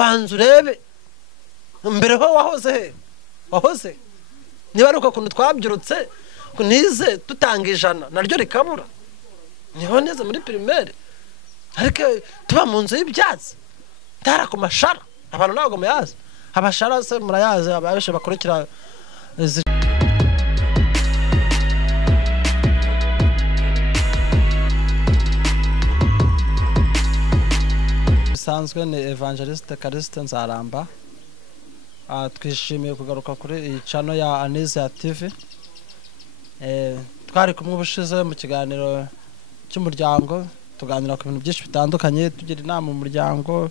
banza urebe mbere ho wahoze niba ari uko kuntu twabyurutse kunize tutanga ijana naryo rikabura niho neza muri primaire ariko tuba mu nzu y'ibyatsi ndara ku mashara abantu ntabwo muyazi abashara se murayazi ababeshe bakurikira bisanzwe ni Evangeliste Callixte Nzaramba. Twishimiye kugaruka kuri iyi channel ya Anizia TV. Twari kumwe ubushize mu kiganiro cy'umuryango tuganira ku bintu byinshi bitandukanye tugira inama mu muryango,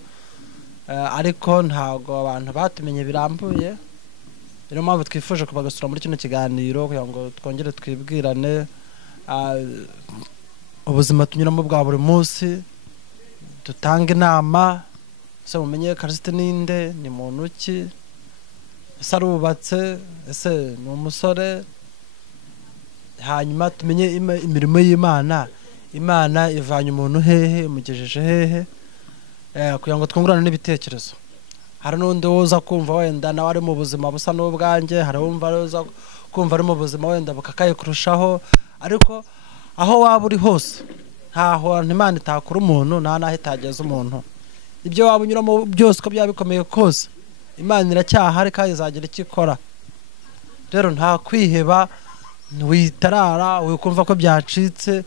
ariko ntago abantu batumenye birambuye. Niyo mpamvu twifuje kubagasura muri kino kiganiro kugira ngo twongere twibwirane ubuzima tunyuramo bwa buri munsi, dutanga inama se mumenye Callixte ninde, ni muntu ki, ese arubatse, ese ni umusore, hanyuma tumenye imirimo y'Imana, Imana ivanye umuntu hehe imugejeje hehe, kugira ngo twungurane n'ibitekerezo. Hari n'undi woza kumva wenda nawe ari mu buzima busa n'ubwanjye, hari wumva woza kumva ari mu buzima wenda bukakaye kurushaho, ariko aho waba uri hose ntaho Imana itakura umuntu nta naho itageza umuntu. Ibyo waba unyuramo byose ko byaba bikomeye kose Imana iracyahari kandi izagira icyo ikora. Rero nta kwiheba, witarara wikumva ko byacitse,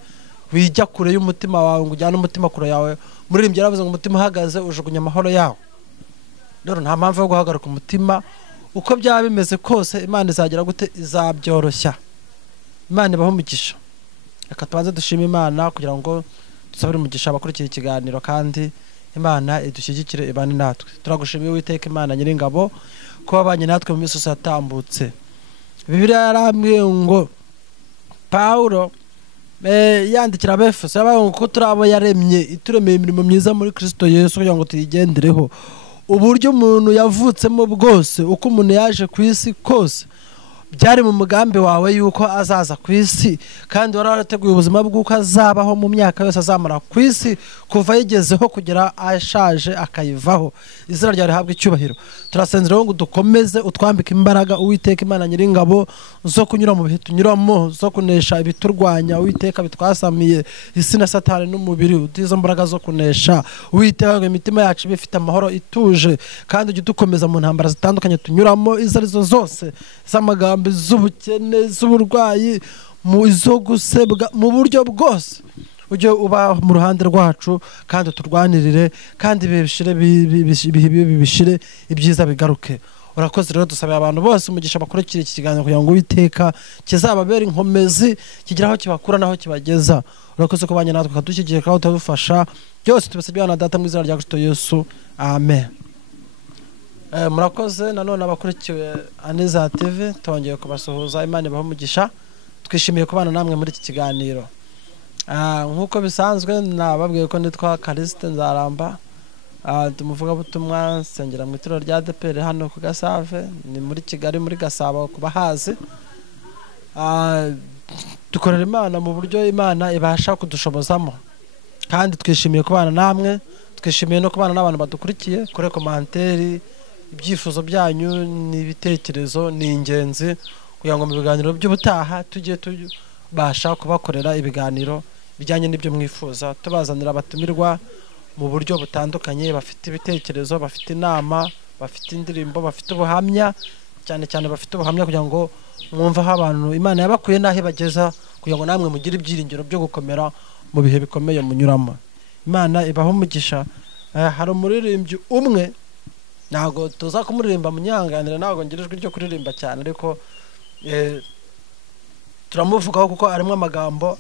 wijya kure y'umutima wawe ngo ujyane umutima kure yawe. Muririmbyi yaravuze ngo umutima uhagaze ujugunya amahoro yawe. Rero nta mpamvu yo guhagarika umutima, uko byaba bimeze kose Imana izagira gute, izabyoroshya. Imana ibaho umugisha. Reka tubanze dushima Imana kugira ngo dusabire umugisha abakurikiye ikiganiro, kandi Imana idushyigikire ibane natwe. Turagushimiye Uwiteka Imana Nyiringabo ko wabanye natwe mu minsi yatambutse. Bibiliya yarambwiye ngo Paulo yandikira Abefeso yabaye ngo ko turabo yaremye ituremeye imirimo myiza muri Kristo Yesu kugira ngo tuyigendereho. Uburyo umuntu yavutsemo bwose, uko umuntu yaje ku isi kose, byari mu mugambi wawe yuko azaza ku isi, kandi warateguye ubuzima bw'uko azabaho mu myaka yose azamara ku isi kuva yigezeho kugera ashaje akayivaho. Izina ryawe rihabwe icyubahiro. Turasenzera ngo dukomeze utwambike imbaraga Uwiteka Imana Nyiringabo zo kunyura mu bihe tunyuramo, zo kunesha ibiturwanya Uwiteka bitwasamiye isi na Satani n'umubiri. Utizo mbaraga zo kunesha Uwiteka imitima yacu bifite amahoro ituje, kandi ujye dukomeza mu ntambara zitandukanye tunyuramo, izo arizo zose z'amagambo, z'ubukene, z'uburwayi, mu izo gusebwa, mu buryo bwose ujye uba mu ruhande rwacu kandi turwanirire, kandi bishire ibyiza bigaruke. Urakoze rero dusabye abantu bose umugisha bakurikira iki kiganiro kugira ngo Uwiteka kizababera inkomezi, kigiraho kibakura naho kibageza. Urakoze ko banye natwe kadushyigikiye kandi utadufasha, byose tubisabye na Data mu izina rya Kristo Yesu, amen. Murakoze nanone abakurikiwe Anizia TV, tongeye kubasuhuza. Imana ibaho umugisha. Twishimiye kubana namwe muri iki kiganiro. Nkuko bisanzwe nababwiye ko nitwa Callixte Nzaramba, tumuvuga butumwa nsengera mu itorero rya ADEPR hano ku Gasave, ni muri Kigali muri Gasabo kubahazi. Dukorera Imana mu buryo Imana ibasha kudushobozamo, kandi twishimiye kubana namwe. Twishimiye no kubana n'abantu badukurikiye kuri komanteri. Ibyifuzo byanyu n'ibitekerezo ni ingenzi kugira ngo mu biganiro by'ubutaha tujye tubasha kubakorera ibiganiro bijyanye n'ibyo mwifuza, tubazanira abatumirwa mu buryo butandukanye, bafite ibitekerezo, bafite inama, bafite indirimbo, bafite ubuhamya, cyane cyane bafite ubuhamya kugira ngo mwumve aho abantu Imana yabakuye n'aho ibageza, kugira ngo namwe mugire ibyiringiro byo gukomera mu bihe bikomeye munyuramo. Imana ibaho umugisha. Hari umuririmbyi umwe, ntago tuza kumuririmba munyanganira, ntago ngirijwe ryo kuririmba cyane, ariko turamuvugaho kuko arimo amagambo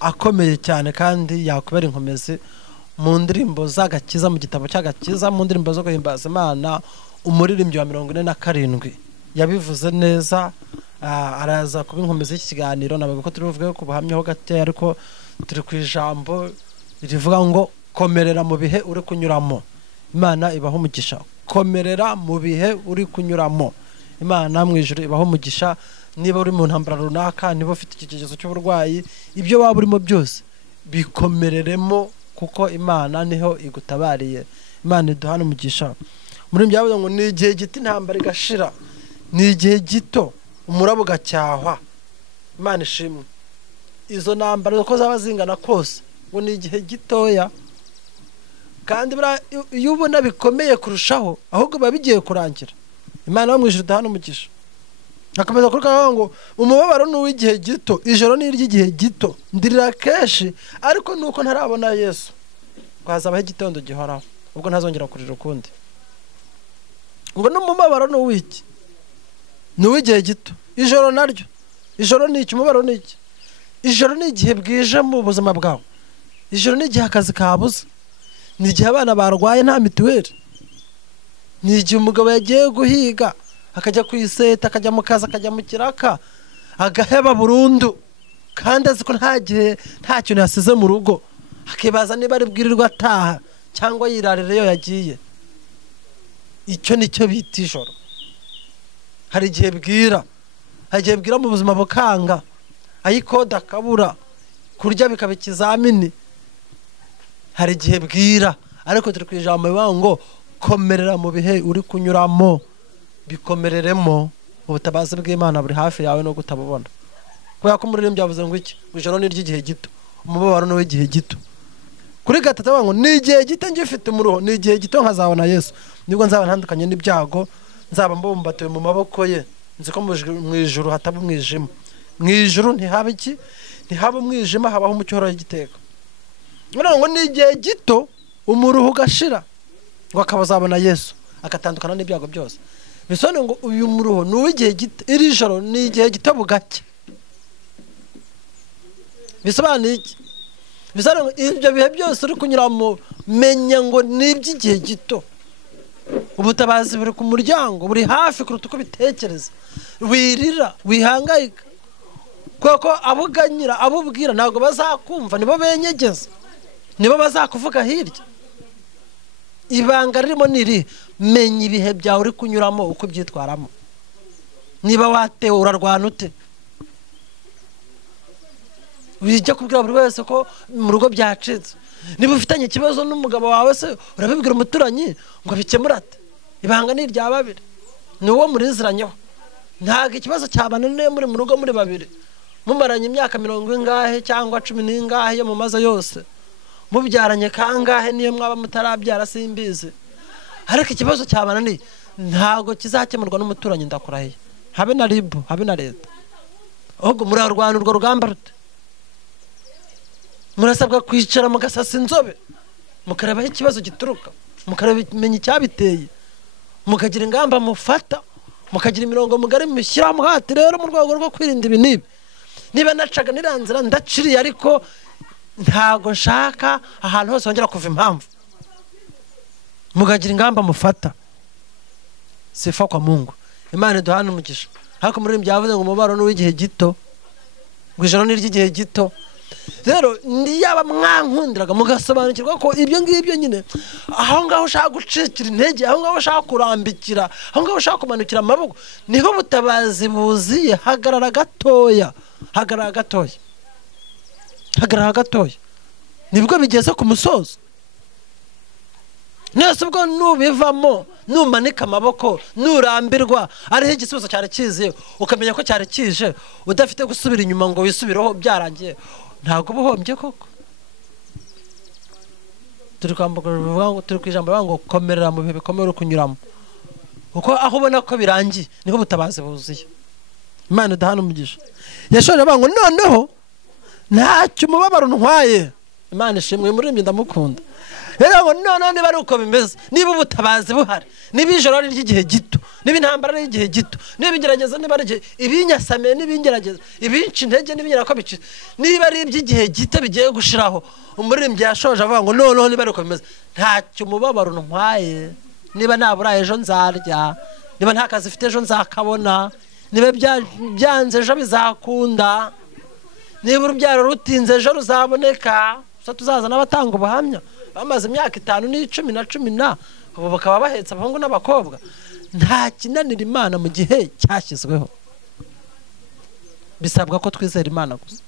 akomeye cyane kandi yakubera inkomezi mu ndirimbo z'agakiza, mu gitabo cy'agakiza, mu ndirimbo zo guhimbaza Imana. Umuririmbyi wa 47 yabivuze neza. Araza kuba inkomezi y'iki kiganiro. Nabaga ko turivuge ku buhamyaho gake, ariko turi ku ijambo rivuga ngo komerera mu bihe uri kunyuramo. Imana ibaho umugisha. Komerera mu bihe uri kunyuramo. Imana mu ijuru ibaho umugisha. Niba uri mu ntambara runaka, niba ufite ikigezo cy'uburwayi, ibyo waba urimo byose bikomereremo, kuko Imana niho igutabariye. Imana iduhane umugisha. Muri byavuze ngo ni igihe gito intambara igashira, ni igihe gito umurabo gacyahwa. Imana ishimwe. Izo ntambara uko zaba zingana kose ngo ni igihe gitoya, kandi iyo ubona bikomeye kurushaho ahubwo biba bigiye kurangira. Imana bamwijuru iduhane umugisha. Akomeza kuvuga ngo umubabaro ni uw'igihe gito, ijoro ni iry'igihe gito, ndirira kenshi ariko nuko ntarabona Yesu. Kwazabaho igitondo gihoraho ubwo ntazongera kurira ukundi. Ngo n'umubabaro ni uw'iki? Ni uw'igihe gito. Ijoro naryo, ijoro ni iki? Umubabaro ni iki? Ijoro ni igihe bwije mu buzima bwawe. Ijoro ni igihe akazi kabuze, ni igihe abana barwaye nta mituweli, ni igihe umugabo yagiye guhiga akajya kwiseta, akajya mu kazi, akajya mu kiraka, agaheba burundu, kandi azi ko nta kintu yasize mu rugo, akibaza niba ari bwirirwa ataha cyangwa yirarira iyo yagiye. Icyo nicyo bita ijoro. Hari igihe bwira, hari igihe bwira mu buzima bukanga, ayikoda akabura, kurya bikaba ikizamini. Hari igihe bwira, ariko turi ku ijambo bivuga ngo komerera mu bihe uri kunyuramo, bikomereremo. Ubutabazi bw'Imana buri hafi yawe no gutabubona. Kubera ko muri byavuze ngo iki? Ijoro ni iry'igihe gito, umubabaro ni uw'igihe gito. Kuri gatatu bavuga ngo ni igihe gito ngifite umuruho, ni igihe gito nkazabona Yesu, nibwo nzaba ntandukanye n'ibyago, nzaba mbumbatiwe mu maboko ye, nzi ko mu ijuru hataba umwijima. Mu ijuru ntihaba iki? Ntihaba umwijima, habaho umucyo uhoraho igiteka. Ngo ni igihe gito umuruho ugashira, ngo akabazabona Yesu, akatandukana n'ibyago byose. Bisobanura ngo uyu muruho ni uw'igihe gito, iri joro ni igihe gito bugacya. Bisobanuye iki? Bisobanura ngo ibyo bihe byose uri kunyuramo menya ngo ni iby'igihe gito. Ubutabazi buri ku muryango, buri hafi kuruta uko bitekereza. Wirira, wihangayika, kuko abuganyira, abubwira ntabwo bazakumva, nibo benyegeza, nibo bazakuvuga hirya. Ibanga ririmo niri, menya ibihe byawe uri kunyuramo uko byitwaramo. Niba watewe urarwana ute? Wijya kubwira buri wese ko mu rugo byacitse. Niba ufitanye ikibazo n'umugabo wawe se urabibwira umuturanyi ngo bikemurate. Ibanga ni irya babiri, ni uwo muriziranyeho. Ntago ikibazo cyabananiye muri mu rugo muri babiri, mumaranye imyaka 70 cyangwa 10 n'ingahe yo mumaze yose, mubyaranye kangahe niyo mwaba mutarabyara simbizi, ariko ikibazo cyabananiye ntago kizakemurwa n'umuturanyi ndakurahiye, habe na ribu, habe na leta. Ahubwo murarwana urwo rugamba rute? Murasabwa kwicara mugasasa inzobe, mukareba ikibazo gituruka, mukarabimenya icyabiteye, mukagira ingamba mufata, mukagira imirongo mugari mushyira mu hati rero mu rwego rwo kwirinda ibi nibi. Niba nacaga niranzira ndaciriye, ariko ntago nshaka ahantu hose hongera kuva impamvu, mukagira ingamba mufata. Sifa kwa Mungu. Imana iduhane umugisha. Ariko muri byavuze ngo umubaro ni w'igihe gito, ngo ijoro ni iry'igihe gito. Rero ndiyaba mwankundiraga mugasobanukirwa ko ibyo ngibyo nyine aho ngaho ushaka gucikira intege, aho ngaho ushaka kurambikira, aho ngaho ushaka kumanukira amaboko, niho butabazi buziye. Hagarara gatoya, hagarara gatoya, hagarara gatoya, nibwo bigeze ku musozo. Nese ubwo nubivamo, numanika amaboko, nurambirwa, ariho igisubizo cyari kiziye, ukamenya ko cyari kije, udafite gusubira inyuma ngo wisubireho byarangiye, ntago buhombye koko. Turi kwambuka bivuga ngo turi kwijambo bivuga ngo komerera mu bihe bikomeye kunyuramo, uko aho ubona ko birangiye niho butabazi buziye. Imana idahana umugisha. Yashoje bango noneho ntacyo umubabaro ntwaye. Imana ishimwe, muri mbi ndamukunda. Rero ngo none niba ari uko bimeze, niba ubutabazi buhari, niba ijoro ari igihe gito, niba intambara ari igihe gito, niba igerageza, niba ari ibinyasame, niba ingerageza, ibinci intege, niba ko bici, niba ari iby'igihe gito bigiye gushiraho, umuririmbyi yashoje avuga ngo noneho niba ari uko bimeze ntacyo umubabaro ntwaye. Niba nabura ejo nzarya, niba nta kazi ufite ejo nzakabona, niba byanze ejo bizakunda, niba urubyaro rutinze ejo ruzaboneka. So tuzazana abatanga ubuhamya bamaze imyaka 5 n'10 na 10 ubu bakaba bahetse abahungu n'abakobwa. Nta kinanira Imana mu gihe cyashyizweho. Bisabwa ko twizera Imana gusa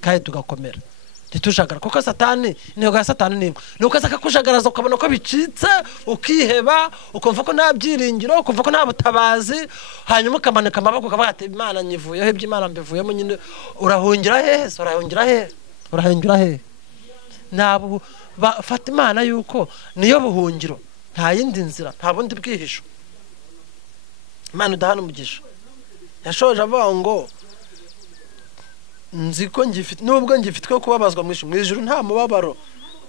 kandi tugakomera. ntitujagara kuko satani intego ya satani ni nuko akakujagaraza ukabona ko bicitse ukiheba ukumva ko nta byiringiro ukumva ko nta butabazi hanyuma ukamanika amaboko ukavuga ati Imana nyivuyeho iby'Imana mbivuyemo nyine urahungira he nabo bafata Imana yuko niyo buhungiro nta yindi nzira nta bundi bwihisho Imana udahana umugisha yashoje avuga ngo nziko ngifite nubwo ngifitwe kubabazwa mu ijuru nta mubabaro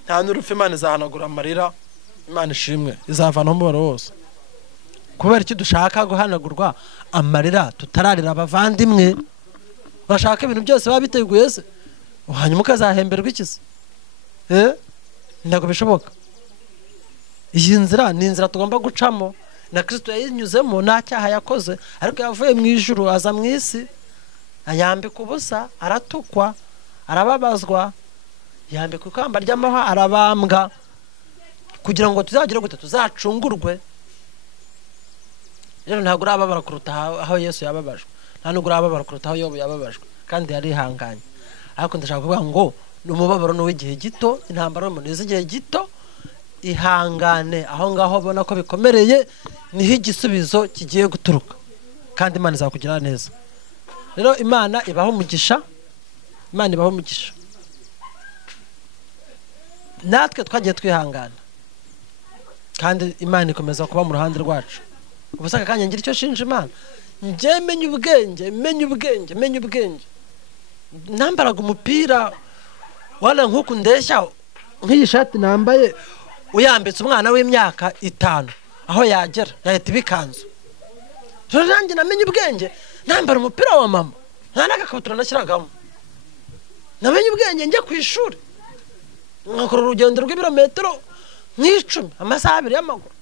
nta n'urupfu Imana izahanagura amarira Imana ishimwe izavana umubabaro wose kubera iki dushaka guhanagurwa amarira tutararira abavandimwe bashaka ibintu byose babiteguye se hanyuma ukazahemberwa ikizi ntabwo bishoboka iyi nzira ni inzira tugomba gucamo na Kristo yayinyuzemo nta cyaha yakoze ariko yavuye mu ijuru aza mu isi ayambika ubusa aratukwa arababazwa yambika ikamba ry'amahwa arabambwa kugira ngo tuzagire gute tuzacungurwe rero ntabwo urababara kuruta aho Yesu yababajwe nta nubwo urababara kuruta aho Yobu yababajwe kandi yarihanganye ariko ndashaka kuvuga ngo umubabaro ni w'igihe gito intambara y'umuntu igihe gito ihangane aho ngaho ubona ko bikomereye niho igisubizo kigiye guturuka kandi Imana izakugira neza rero Imana ibaho umugisha natwe twagiye twihangana kandi Imana ikomeza kuba mu ruhande rwacu ubusaka kanya ngira icyo shinja Imana nje menye ubwenge nambaraga umupira wana nkuko ndeshya nk'iyi shati nambaye uyambitse umwana w'imyaka 5 aho yagera yahita ibikanzu rero nanjye namenye ubwenge nambara umupira wa mama nta n'agakabutura nashyiragamo namenye ubwenge njye ku ishuri nkakora urugendo rw'ibirometero 10 amasaha 2 y'amaguru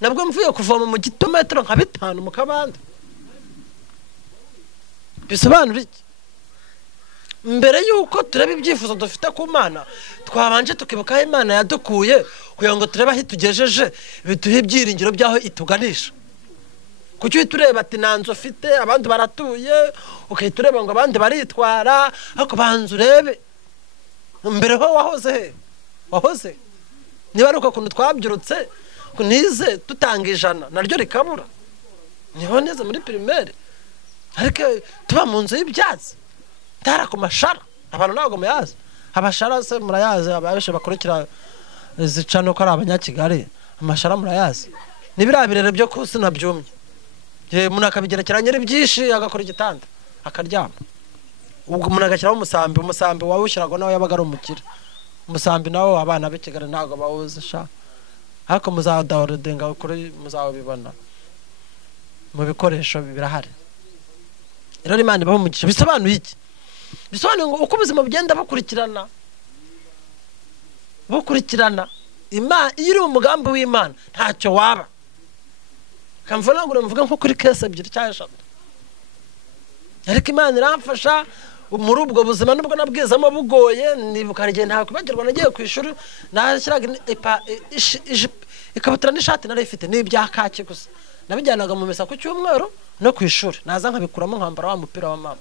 nabwo mvuye kuvoma mu gitometero nka 5 mu kabande bisobanura iki mbere yuko tureba ibyifuzo dufite ku Mana twabanje tukibuka aho Imana yadukuye kugira ngo tureba aho tugejeje biduhe ibyiringiro byaho ituganisha kuki tureba ati nanzo ufite abandi baratuye ukitureba ngo abandi baritwara ariko banzu urebe mbere ho wahoze niba nuko kuntu twabyurutse kunize tutanga 100 naryo rikabura niho neze muri primaire ariko tuba mu nzu y'ibyatsi tara ku mashara abantu ntabwo muyazi abashara se murayazi ababeshe bakurikira zicano ko ari abanyakigali amashara murayazi nibirabirere byo kusina byumye je munakabigerekeranye ari byinshi agakora igitanda akaryama ubwo munagashyiraho umusambi wawushyirago nawe yabaga ari umukire umusambi nawo abana b'Kigali ntabwo bawuzi sha ariko muzadahoredenga kuri muzabibona mu bikoresho birahari rero Imana ibaho umugisha bisobanuye iki bisobanuye ngo uko ubuzima bugenda bukurikirana Imana iyo uri mu mugambi w'Imana ntacyo waba kamvana ngo mvuga nko kuri kese 2 cyangwa 3 ariko Imana iramfasha muri ubwo buzima nubwo nabwizamo bugoye nibuka igihe nta kwibagirwa nagiye ku ishuri nashyiraga ikabutura n'ishati nari ifite n'ibya kaki gusa nabijyanaga mu mesa ku cyumweru no ku ishuri naza nkabikuramo nkambara wa mupira wa mama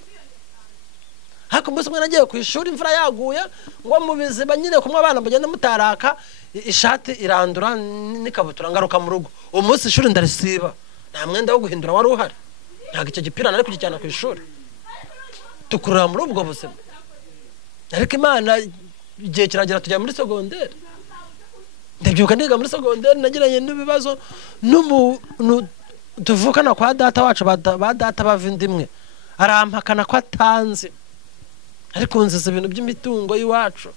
hako mbese mwana nagiye ku ishuri imvura yaguye ngo mu biziba nyine kumwe abana bagenda mutaraka ishati irandura n'ikabutura ngaruka mu rugo umunsi ishuri ndarisiba nta mwenda wo guhindura wari uhari ntago icyo gipira nari kugijyana ku ishuri tukurira muri ubwo buzima ariko Imana igihe kiragera tujya muri secondaire ndabyuka ndiga muri secondaire nagiranye n'ibibazo tuvukana kwa data wacu ba data bavindimwe arampakana ko atanze ariko nziza ibintu by'imitungo y'iwacu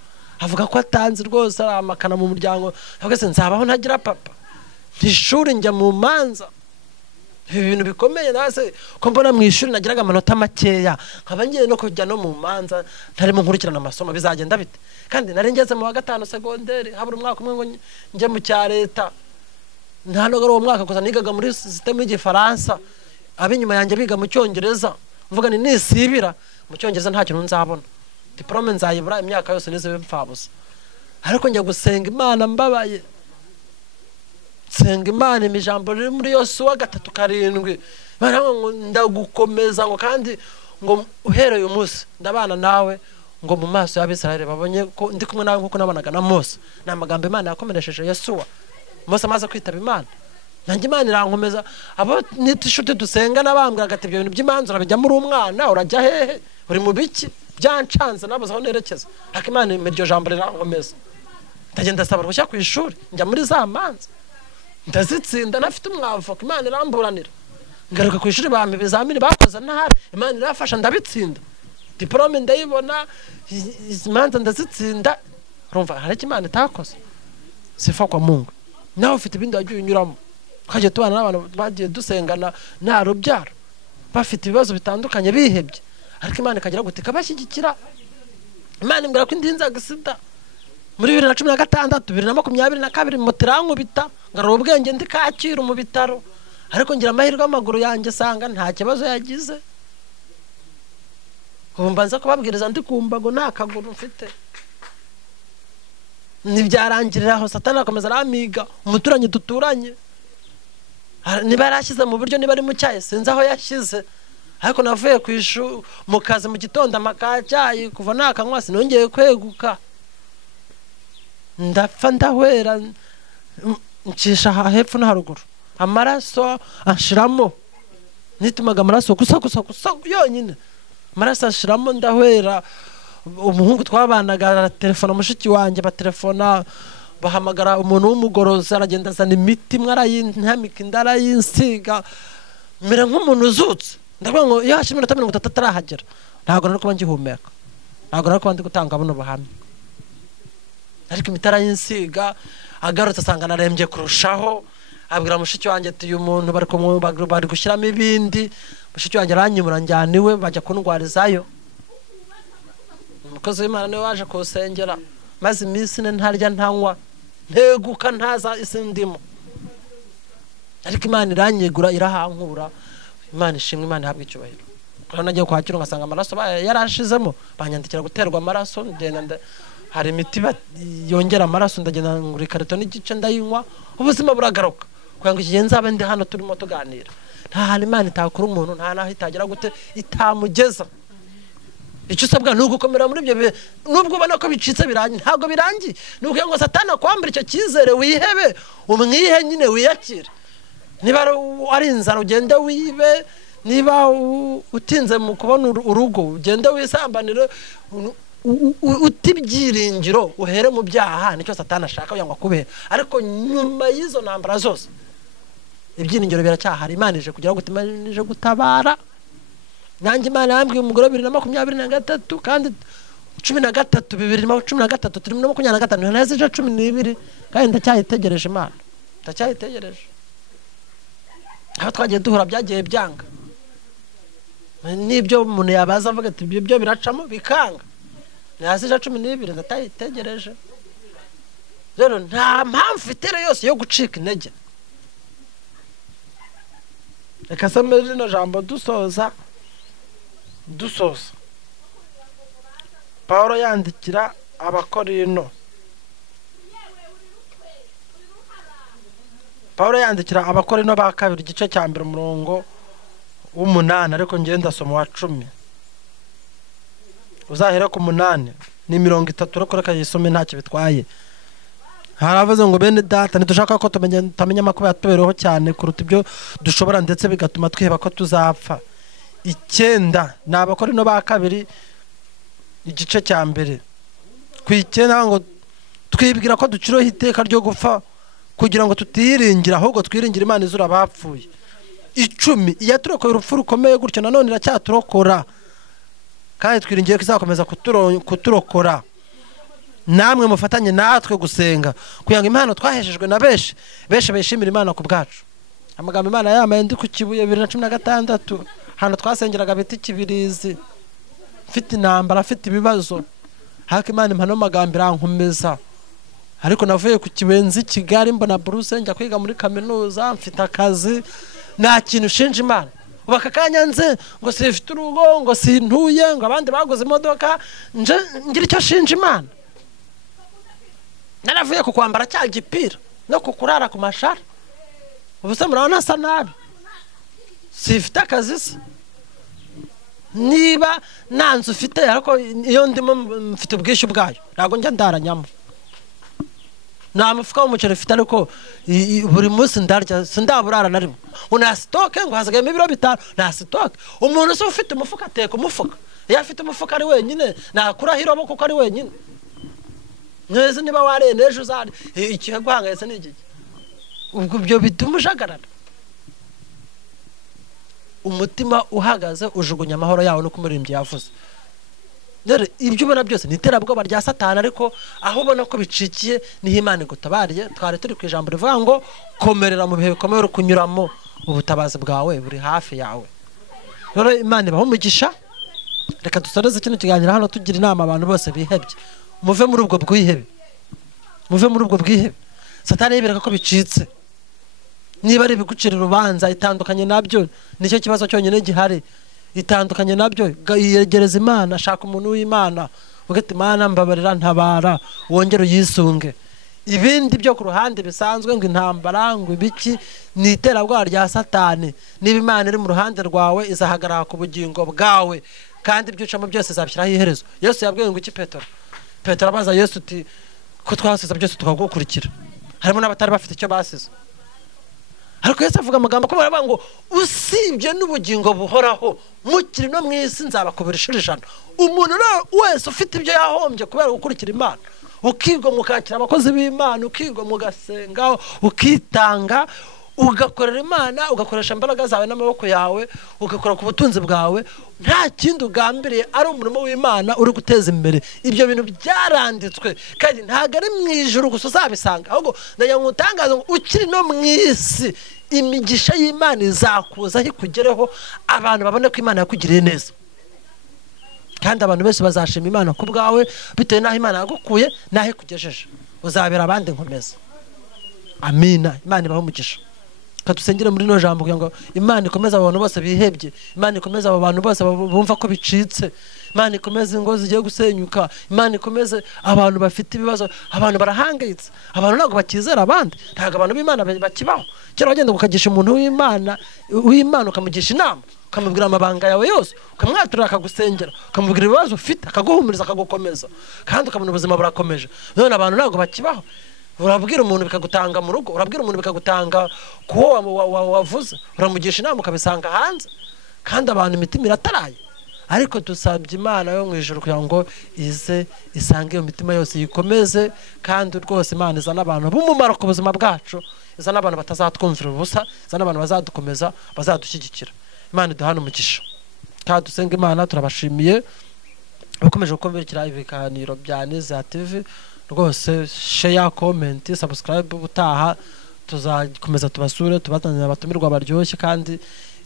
avuga ko atanze rwose aramakana mu muryango avuga se nzabaho ntagira papa ntishuri njya mu manza ibintu bikomeye nase ko mbona mu ishuri nagiraga amanota makeya nkaba ngiye no kujya no mu manza ntarimo nkurikirana amasomo bizagenda bite kandi nari ngeze mu wa 5 secondaire habura umwaka umwe ngo njye mu cya leta nta nogoro uwo mwaka gusa nigaga muri system y'Igifaransa abinyuma yanjye biga mu Cyongereza mvuga ni nisibira mu Cyongereza nta kintu nzabona diplome nzayibura imyaka yose nize bimfabusa ariko njya gusenga Imana mbabaye senga Imana imijambo riri muri Yosuwa 3:7 baravuga ngo ndagukomeza ngo kandi ngo uhereye umunsi ndabana nawe ngo mu maso y'Abisirayeli babonye ko ndi kumwe nawe nkuko nabanaga na Mose. Na magambo Imana yakomeresheje Yesuwa. Mose amaze kwitaba Imana, nanjye Imana irankomeza. Abo nitishuti dusenga nabambwiraga ati ibyo bintu by'imanza urabijya muri umwana urajya hehe uri mu biki byancanze nabuze aho nerekeza. Ariko Imana iryo jambo rirankomeza, ndagenda saba rushya ku ishuri njya muri za manza ndazitsinda nafite umwavoka. Imana iramburanira ngaruka ku ishuri bampa ibizamini bakoze ntahari. Imana irafasha ndabitsinda, diplome ndayibona, imanza ndazitsinda. Urumva hari icyo Imana itakoze. Sifa kwa Mungu. Nawe ufite ibindi wagiye unyuramo. Twagiye tubana n'abantu bagiye dusengana nta rubyaro, bafite ibibazo bitandukanye bihebye, ariko Imana ikagira gute ikabashyigikira. Imana imbwira ko indinzaga sida muri 2016 2022 moto irankubita ngarura ubwenge ndi Kacyiru mu bitaro, ariko ngira amahirwe amaguru yanjye sanga nta kibazo yagize. Ubu mbanza kubabwiriza ndi kumbago nta kaguru mfite. Nibyarangirira aho Satani akomeza aramiga umuturanyi duturanye. Niba yarashyize mu buryo niba ari mu cyayi sinzi aho yashyize, ariko navuye ku ishu mu kazi mu gitondo amakacyayi kuva nakanywa sinongeye kweguka, ndapfa ndahwera ncisha hepfo na haruguru amaraso ashiramo. Nitumaga amaraso gusa yonyine amaraso ashiramo ndahwera. Umuhungu twabanaga telefona mushiki wanjye batelefona bahamagara umuntu w'umugorozi aragenda azana imiti mwarayintamika indara yinsiga mere nk'umuntu uzutse. Ndavuga ngo yashi 30 atarahagera ntago nari kuba ngihumeka, ntago nari kuba ndi gutanga buno buhamya. Ariko imitara yinsiga agarutse asanga narembye kurushaho, abwira mushiki wanjye ati uyu muntu bari gushyiramo ibindi. Mushiki wanjye aranyimura njyaniwe bajya kundwarizayo. Umukozi w'Imana niwe waje kusengera, maze iminsi ntarya ntanywa nteguka ntaza isindimo, ariko Imana iranyegura irahankura. Imana ishimwe, Imana ihabwe icyubahiro. Kandi nagiye kwakira ngasanga amaraso yarashizemo, banyandikira guterwa amaraso. Ndenda hari imiti yongera amaraso, ndagenda ngura ikarito n'igice ndayinywa, ubuzima buragaruka. Kugira ngo igihe nzabe ndi hano turimo tuganira, nta hali Imana itakura umuntu, nta naho itagira gute itamugeza. Icyo usabwa ni ugukomera muri ibyo bihe, nubwo ubona ko bicitse birangiye ntabwo birangiye. Ni ukugira ngo Satani akwambura icyo cyizere wihebe, umwihe nyine wiyakire. Niba ari inzara ugende wibe, niba utinze mu kubona urugo ugende wisambanire, utibyiringiro uhere mu byaha. Nicyo Satani ashaka kugira ngo akube. Ariko nyuma y'izo ntambara zose ibyiringiro biracyahari. Imana ije kugira ngo ije gutabara. Nanjye Imana yambwiye umugore 2023 kandi 13 2013 turimo 2025 ntazeje 12 kandi ndacyayitegereje Imana, ndacyayitegereje. Aho twagiye duhura byagiye byanga, nibyo umuntu yabaza avuga ati ibyo biracamo bikanga. Ntazeje 12 ndacyayitegereje. Rero nta mpamvu itere yose yo gucika intege. Reka same rino jambo dusoza. Pawulo yandikira Abakorino. Pawulo yandikira Abakorino ba kabiri igice cya 2 umurongo w'8, ariko ngenda soma wa 10. Uzahera ku 8 ni 30, ariko reka yisome ntacyo bitwaye. Haravuze ngo bene data ntidushaka ko tamenya amakuba yatubereho cyane kuruta ibyo dushobora, ndetse bigatuma twiheba ko tuzapfa. 9 ni Abakorino ba kabiri igice cya 2 ku 9 ngo twibwira ko duciriho iteka ryo gupfa kugira ngo tutiyiringira, ahubwo twiringira Imana izura abapfuye. 10 yaturokoye urupfu rukomeye gutyo nanone iracyaturokora, kandi twiringiye ko izakomeza kuturokora. Namwe mufatanye natwe gusenga kugira ngo impano twaheshejwe na benshi bishimira Imana ku bwacu. Amagambo Imana yamaye ndi ku Kibuye 2016 hano twasengeraga biti Kibirizi, mfite intambara, afite ibibazo, haka Imana impano magambo irankomeza. Ariko navuye ku Kibenzi Kigali mbona buruse njya kwiga muri kaminuza, mfite akazi, nta kintu shinje Imana. Ubaka kanyanze ngo sifite urugo, ngo sintuye, ngo abandi baguze imodoka, ngira icyo shinje Imana. Naravuye ku kwambara cya gipira no kukurara ku mashara, ubuse murabona asa nabi, sifite akazi se. niba nanzu ufite ariko iyo ndimo mfite ubwishyu bwayo ntago njya ndaranyamo nta mufuka w'umuceri ufite ariko buri munsi ndarya sindaburara na rimwe una stock ngo hazagamo ibiro bitanu na stock umuntu se ufite umufuka ateka umufuka iyo afite umufuka ari wenyine nakurahira abo kuko ari wenyine neze niba warene ejo uzari ikihe guhangayetse n'iki ubwo byo bituma ujagarara umutima uhagaze ujugunya amahoro yawe no kumurimbye yavuze nere ibyo ubona byose ni iterabwoba rya Satani ariko aho ubona ko bicikiye niho Imana igutabariye twari turi ku ijambo rivuga ngo komerera mu bihe bikomeye kunyuramo ubutabazi bwawe buri hafi yawe rero Imana ibaho umugisha reka dusoreze kino kiganiro hano tugira inama abantu bose bihebye muve muri ubwo bwihebe Satani yibireka ko bicitse niba ari bigucira urubanza itandukanye nabyo nicyo kibazo cyonyine gihari itandukanye nabyo yegereza Imana shaka umuntu w'Imana ugati Imana mbabarira ntabara wongere uyisunge ibindi byo ku ruhande bisanzwe ngo intambara ngo ibiki ni iterabwoba rya Satani niba Imana iri mu ruhande rwawe izahagarara ku bugingo bwawe kandi byucamo byose zabishyiraho iherezo Yesu yabwiye ngo iki Petero abaza Yesu uti ko twasize byose tukagukurikira harimo n'abatari bafite icyo basize ariko Yesu avuga amagambo ko baravuga ngo usibye n'ubugingo buhoraho mukiri no mwisi nzabakubirishira ijana umuntu wese ufite ibyo yahombye kubera gukurikira Imana ukigwa mukakira abakozi b'Imana ukigwa mugasenga ukitanga ugakorera Imana ugakoresha imbaraga zawe n'amaboko yawe ugakora ku butunzi bwawe nta kindi ugambiriye ari umurimo w'Imana uri guteza imbere ibyo bintu byaranditswe kandi ntago ari mu ijuru gusa uzabisanga ahubwo ndayangutangaza ngo ukiri no mwisi imigisha y'Imana izakuza hikugereho abantu babone ko Imana yakugiriye neza kandi abantu bose bazashima Imana ku bwawe bitewe naho Imana yagukuye naho ikugejeje uzabera abandi nkomeza amina Imana ibaho umugisha kadusengere muri no jambo kugira ngo Imana ikomeza abantu bose bihebye Imana ikomeza abantu bose bumva ko bicitse Imana ikomeze ngo zigiye gusenyuka Imana ikomeze abantu bafite ibibazo abantu barahangayitse abantu ntago bakizera abandi ntago abantu b'Imana bakibaho cyera bagenda gukagisha umuntu w'Imana ukamugisha inama ukamubwira amabanga yawe yose ukamwatura akagusengera ukamubwira ibibazo ufite akaguhumuriza akagukomeza kandi ukabona ubuzima burakomeje none abantu ntago bakibaho urabwira umuntu bikagutanga mu rugo urabwira umuntu bikagutanga kuwo wavuze uramugisha inama ukabisanga hanze kandi abantu imitima irataraye ariko dusabye Imana yo mu ijuru kugira ngo ize isange iyo mitima yose yikomeze kandi rwose Imana izana abantu b'umumaro ku buzima bwacu izana abantu batazatwumvira ubusa izana abantu bazadukomeza bazadushyigikira Imana iduhane umugisha kandi dusenga Imana turabashimiye bakomeje gukomera ibiganiro bya Neza TV rwose share comment subscribe butaha tuzakomeza tubasure tubatangira abatumirwa baryoshye kandi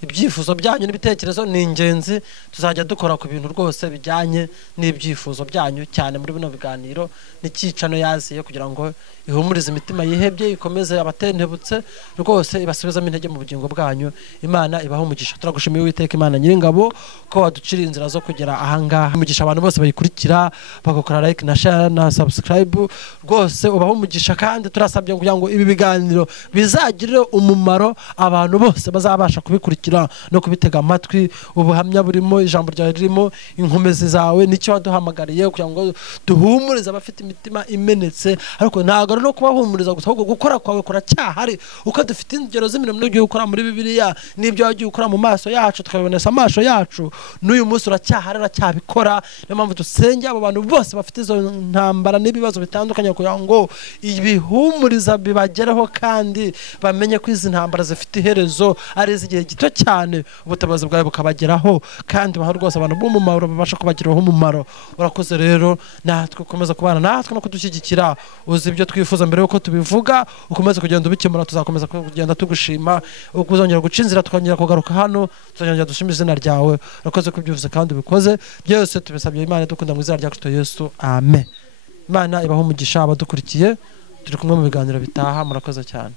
ibyifuzo byanyu n'ibitekerezo ni ingenzi tuzajya dukora ku bintu rwose bijyanye n'ibyifuzo byanyu cyane muri bino biganiro n'ikicano yaziye kugira ngo ihumurize imitima yihebye ikomeze abatentebutse rwose ibasubizamo intege mu bugingo bwanyu Imana ibaho umugisha turagushimiye Uwiteka Imana Nyiringabo ko waducira inzira zo kugera ahangaha umugisha abantu bose bayikurikira bagakora like na share na subscribe rwose ubaho umugisha kandi turasabye kugira ngo ibi biganiro bizagirire umumaro abantu bose bazabasha kubikurikira no kubitega amatwi ubuhamya burimo ijambo ryawe ririmo inkomezi zawe nicyo waduhamagariye kugira ngo duhumurize abafite imitima imenetse ariko ntago no kubahumuriza gusa ahubwo gukora kwawe kuracyahari uko dufite ingero z'imirimo n'ibyo ukora muri Bibiliya n'ibyo wagiye ukora mu maso yacu tukabonesa amaso yacu n'uyu munsi uracyahari uracyabikora niyo mpamvu dusenge abo bantu bose bafite izo ntambara n'ibibazo bitandukanye kugira ngo ibihumuriza bibagereho kandi bamenye ko izi ntambara zifite iherezo ari igihe gito cyane ubutabazi bwawe bukabageraho kandi baho rwose abantu b'umumaro babasha kubagiraho umumaro urakoze rero natwe ukomeza kubana natwe no kudushyigikira uzi ibyo twifuza mbere yuko tubivuga ukomeze kugenda ubikemura tuzakomeza kugenda tugushima ukuzongera guca inzira tukongera kugaruka hano tuzongera dushima izina ryawe urakoze ko byuvuze kandi ubikoze byose tubisabye Imana dukunda mu izina rya Kristo Yesu amen Imana ibaho umugisha abadukurikiye turi kumwe mu biganiro bitaha murakoze cyane